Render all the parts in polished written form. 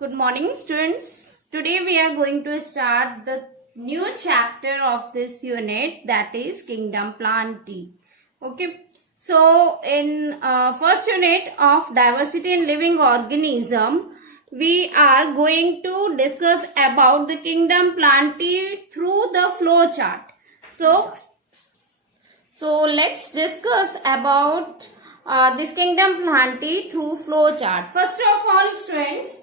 Good morning, students. Today we are going to start the new chapter of this unit, that is Kingdom Plantae. Okay. So in first unit of diversity in living organism, we are going to discuss about the Kingdom Plantae through the flow chart. So let's discuss about this Kingdom Plantae through flow chart. First of all, students,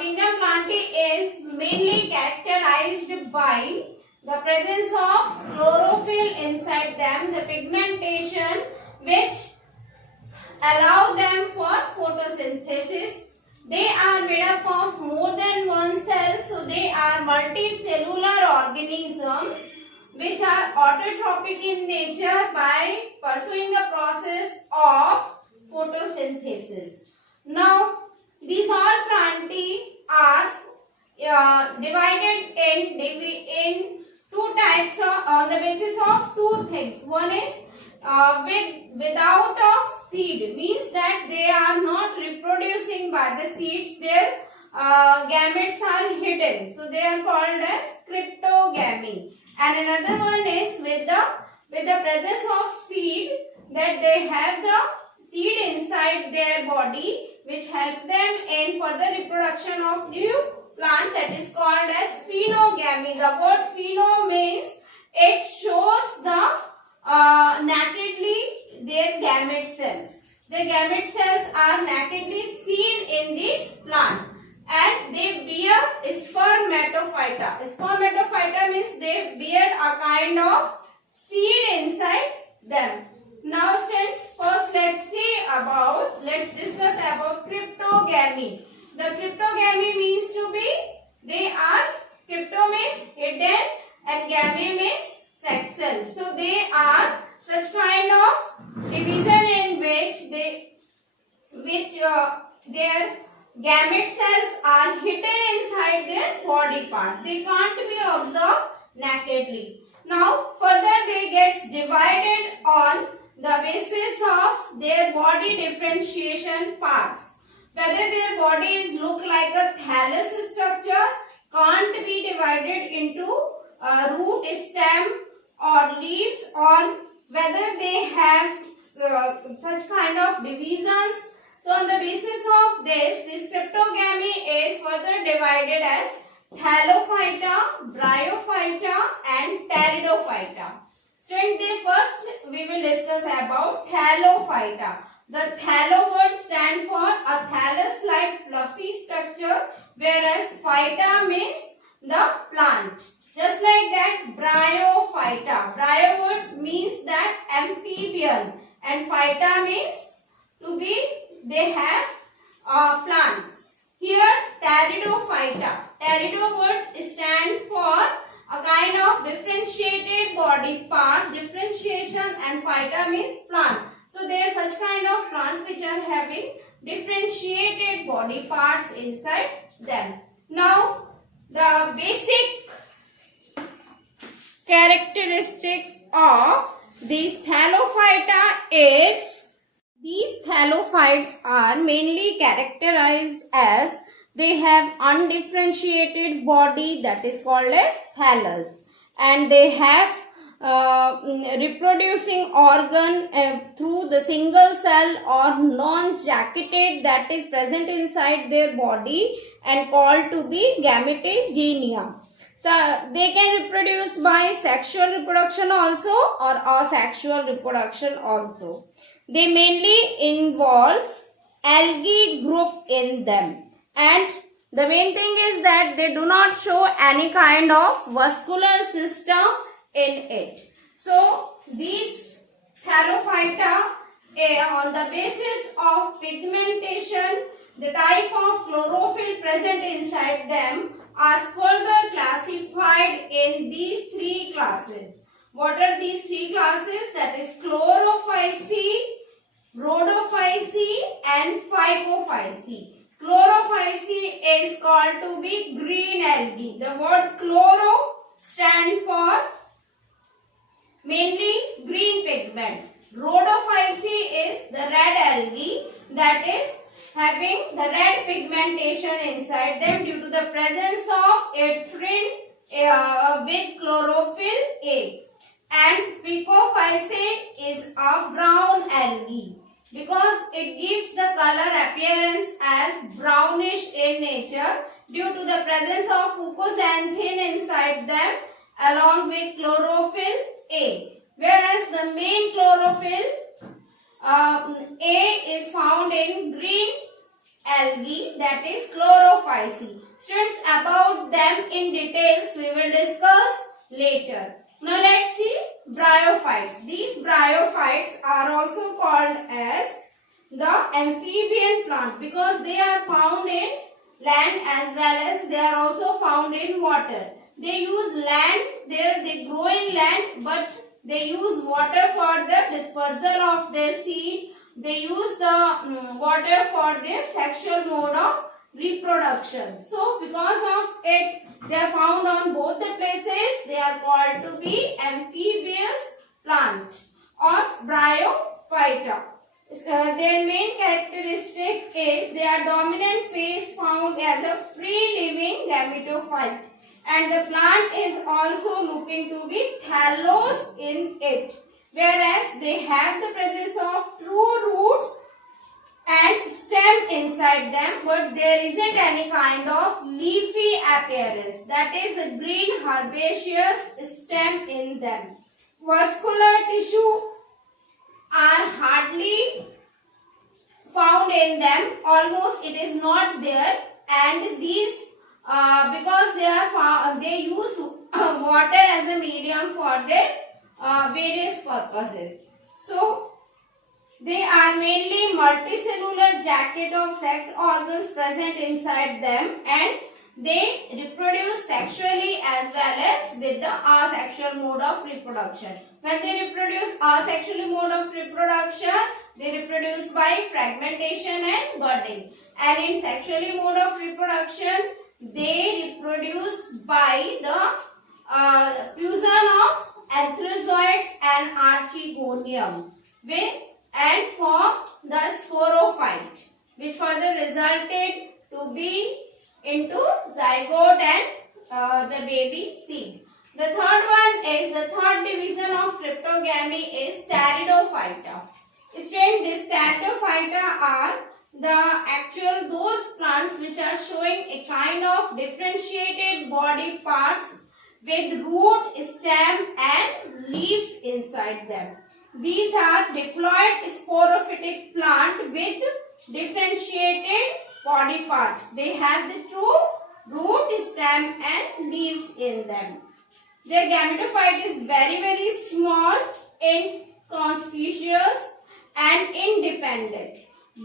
Kingdom Plantae is mainly characterized by the presence of chlorophyll inside them, the pigmentation which allow them for photosynthesis. They are made up of more than one cell, so they are multicellular organisms which are autotrophic in nature by pursuing the process of photosynthesis. Now, these all plantae are divided in two types on the basis of two things. One is without of seed, means that they are not reproducing by the seeds. Their gametes are hidden, so they are called as cryptogamy. And another one is with the presence of seed, that they have the seed inside their body which help them in further reproduction of new plant, that is called as phenogamy. The word pheno means it shows the nakedly their gamete cells. The gamete cells are nakedly seen in this plant and they bear spermatophyta. Spermatophyta means they bear a kind of seed inside them. Now students, first let's discuss about cryptogamy. The cryptogamy means to be, they are, crypto means hidden and gamete means sex cells. So they are such kind of division in which their gamete cells are hidden inside their body part. They can't be observed nakedly. Now further they gets divided on the basis of their body differentiation parts. Whether their bodies look like a thallus structure, can't be divided into root, stem or leaves, or whether they have such kind of divisions. So on the basis of this cryptogamy is further divided as thallophyta, bryophyta and pteridophyta. So in the first we will discuss about thallophyta. The thallo word stands for a thallus-like fluffy structure, whereas phyta means the plant. Just like that, bryophyta. Bryo words means that amphibian, and phyta means to be they have plants. Here pteridophyta. Pterido word stands for a kind of differentiated body parts, differentiation, and phyta means plant. So there are such kind of plant which are having differentiated body parts inside them. Now the basic characteristics of these thallophyta is, these thallophytes are mainly characterized as they have undifferentiated body, that is called as thallus, and they have reproducing organ through the single cell or non-jacketed, that is present inside their body and called to be gametogenia. So they can reproduce by sexual reproduction also or asexual reproduction also. They mainly involve algae group in them, and the main thing is that they do not show any kind of vascular system in it. So these thallophyta on the basis of pigmentation, the type of chlorophyll present inside them are further classified in these three classes. What are these three classes? That is chlorophyceae, rhodophyceae and phycophyceae. Chlorophyceae is called to be green algae. The word chloro stands for mainly green pigment. Rhodophyceae is the red algae, that is having the red pigmentation inside them due to the presence of epithrin with chlorophyll A. And Phycophyceae is a brown algae because it gives the color appearance as brownish in nature due to the presence of fucoxanthin inside them along with chlorophyll A. Whereas the main chlorophyll A is found in green algae, that is Chlorophyceae. Students, about them in details we will discuss later. Now let's see bryophytes. These bryophytes are also called as the amphibian plant because they are found in land as well as they are also found in water. They use land, they grow in land, but they use water for the dispersal of their seed. They use the water for their sexual mode of reproduction. So because of it, they are found on both the places. They are called to be amphibious plant or bryophyta. Their main characteristic is their dominant phase found as a free-living gametophyte, and the plant is also looking to be thallus in it, whereas they have the presence of true roots and stem inside them, but there isn't any kind of leafy appearance, that is the green herbaceous stem in them. Vascular tissue are hardly found in them, almost it is not there, and these because they use water as a medium for their various purposes. So they are mainly multicellular jacket of sex organs present inside them, and they reproduce sexually as well as with the asexual mode of reproduction. When they reproduce asexual mode of reproduction, they reproduce by fragmentation and budding. And in sexually mode of reproduction, they reproduce by the fusion of antherozoites and archegonium and form the sporophyte, which further resulted to be into zygote and the baby seed. The third one is the third division of cryptogamy is pteridophyta. Students, these pteridophyta are those plants which are showing a kind of differentiated body parts with root, stem and leaves inside them. These are diploid sporophytic plant with differentiated body parts. They have the true root, stem and leaves in them. Their gametophyte is very small, inconspicuous and independent.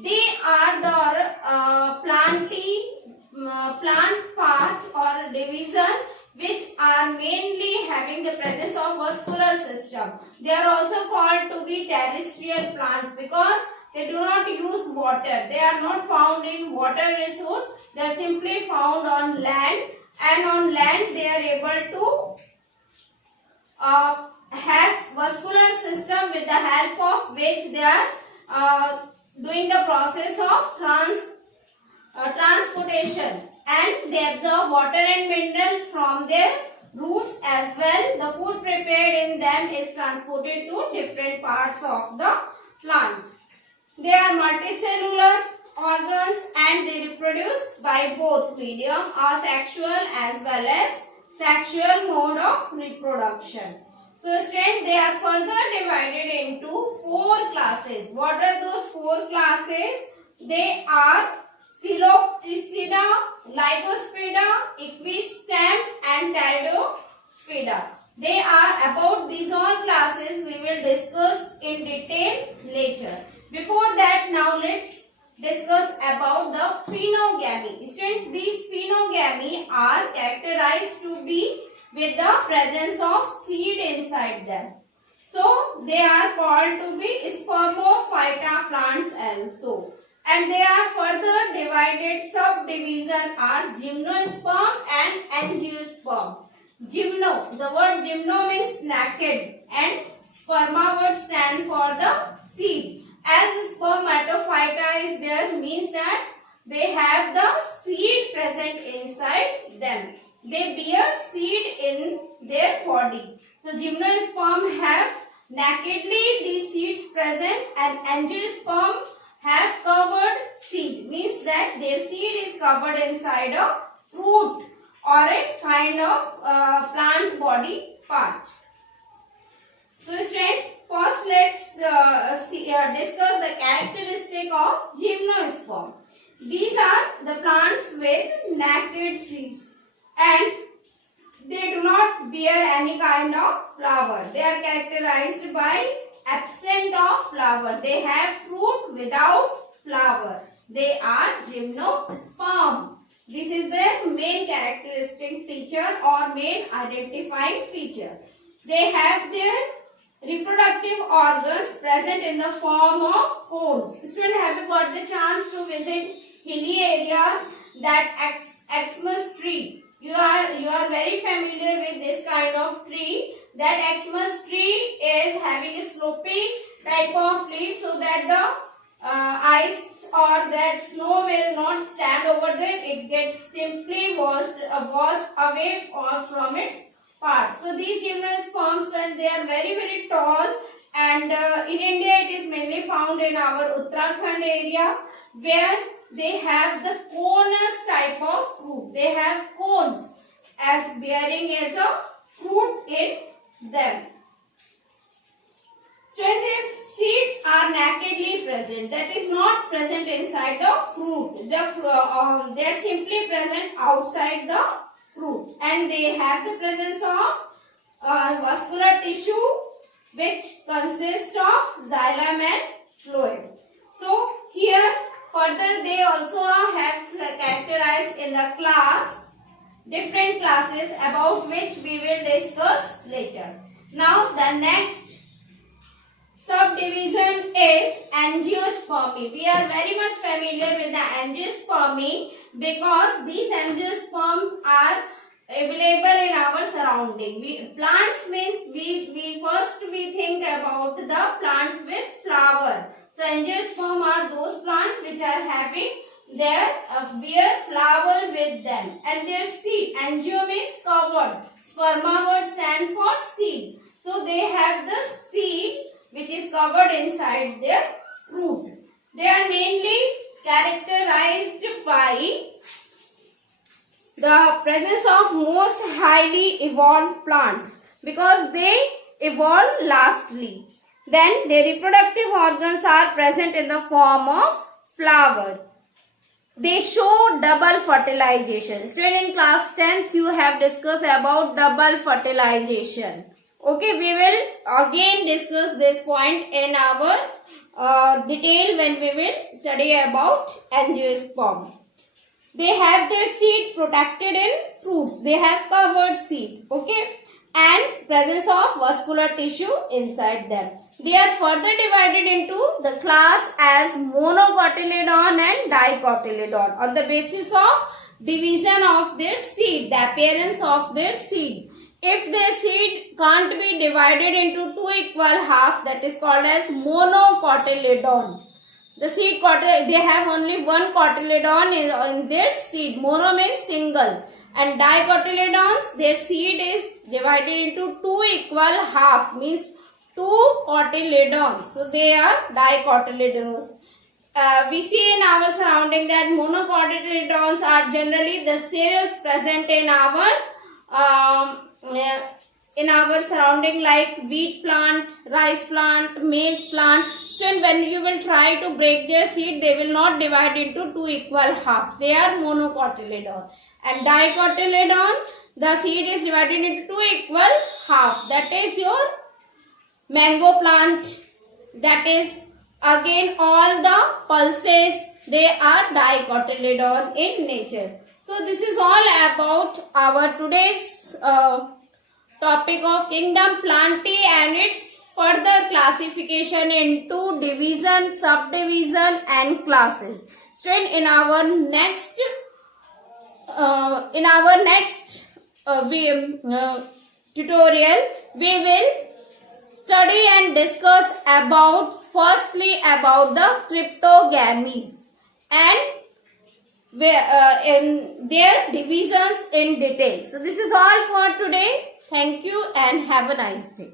They are the plant part or division which are mainly having the presence of vascular system. They are also called to be terrestrial plant because they do not use water. They are not found in water resource. They are simply found on land, and on land they are able to have vascular system with the help of which they are doing the process of transportation, and they absorb water and mineral from their roots as well. The food prepared in them is transported to different parts of the plant. They are multicellular organs and they reproduce by both medium asexual as well as sexual mode of reproduction. So students, they are further divided into 4 classes. What are those 4 classes? They are Coelophysidae, Lycospida, Equistem and Pteridospida. They are about these all classes we will discuss in detail later. Before that, now let's discuss about the phenogamy. Students, these phenogamy are characterized to be with the presence of seed inside them. So, they are called to be spermophyta plants also. And they are further divided, subdivision are gymnosperm and angiosperm. Gymno, the word gymno means naked and sperma would stand for the seed. As spermatophyta is there, means that they have the seed present inside them. They bear seed in their body. So gymnosperm have nakedly these seeds present, and angiosperm have covered seed, means that their seed is covered inside a fruit or a kind of plant body part. So students, first let's discuss the characteristic of gymnosperm. These are the plants with naked seeds, and they do not bear any kind of flower. They are characterized by absence of flower. They have fruit without flower. They are gymnosperm. This is their main characteristic feature or main identifying feature. They have their reproductive organs present in the form of cones. Students, have you got the chance to visit hilly areas? That Xmas tree, you are very familiar with this kind of tree. That Xmas tree is having a sloping type of leaf, so that the ice or that snow will not stand over there. It gets simply washed away from its part. So these gymnosperms, when they are very tall, and in India it is mainly found in our Uttarakhand area, where they have the conus type of fruit. They have cones as bearing as a fruit in them. So the seeds are nakedly present. That is not present inside the fruit. They are simply present outside the fruit, and they have the presence of vascular tissue, which consists of xylem and fluid. So here further they also have characterized in the class, different classes about which we will discuss later. Now the next subdivision is angiospermy. We are very much familiar with the angiospermy because these angiosperms are available in our surrounding. Plants means we first think about the plants with flower. So angiosperm are those plants which are having their bear flower with them, and their seed. Angio means covered. Sperma word stand for seed. So they have the seed which is covered inside their fruit. They are mainly characterized by the presence of most highly evolved plants because they evolve lastly. Then their reproductive organs are present in the form of flower. They show double fertilization. Student in class 10th you have discussed about double fertilization. Okay, we will again discuss this point in our detail when we will study about angiosperm. They have their seed protected in fruits. They have covered seed. Okay, and presence of vascular tissue inside them. They are further divided into the class as monocotyledon and dicotyledon on the basis of division of their seed, the appearance of their seed. If their seed can't be divided into two equal halves, that is called as monocotyledon. The seed they have only one cotyledon in their seed. Mono means single, and dicotyledons, their seed is divided into two equal half, means two cotyledons. So they are dicotyledons. We see in our surrounding that monocotyledons are generally the cereals present in our surrounding, like wheat plant, rice plant, maize plant. So when you will try to break their seed, they will not divide into two equal half. They are monocotyledon. And dicotyledon, the seed is divided into two equal half. That is your mango plant. That is again all the pulses. They are dicotyledon in nature. So this is all about our today's topic of kingdom Plantae and its further classification into division, subdivision and classes. Student, in our next tutorial we will study and discuss about firstly about the cryptogamies and in their divisions in detail. So this is all for today. Thank you and have a nice day.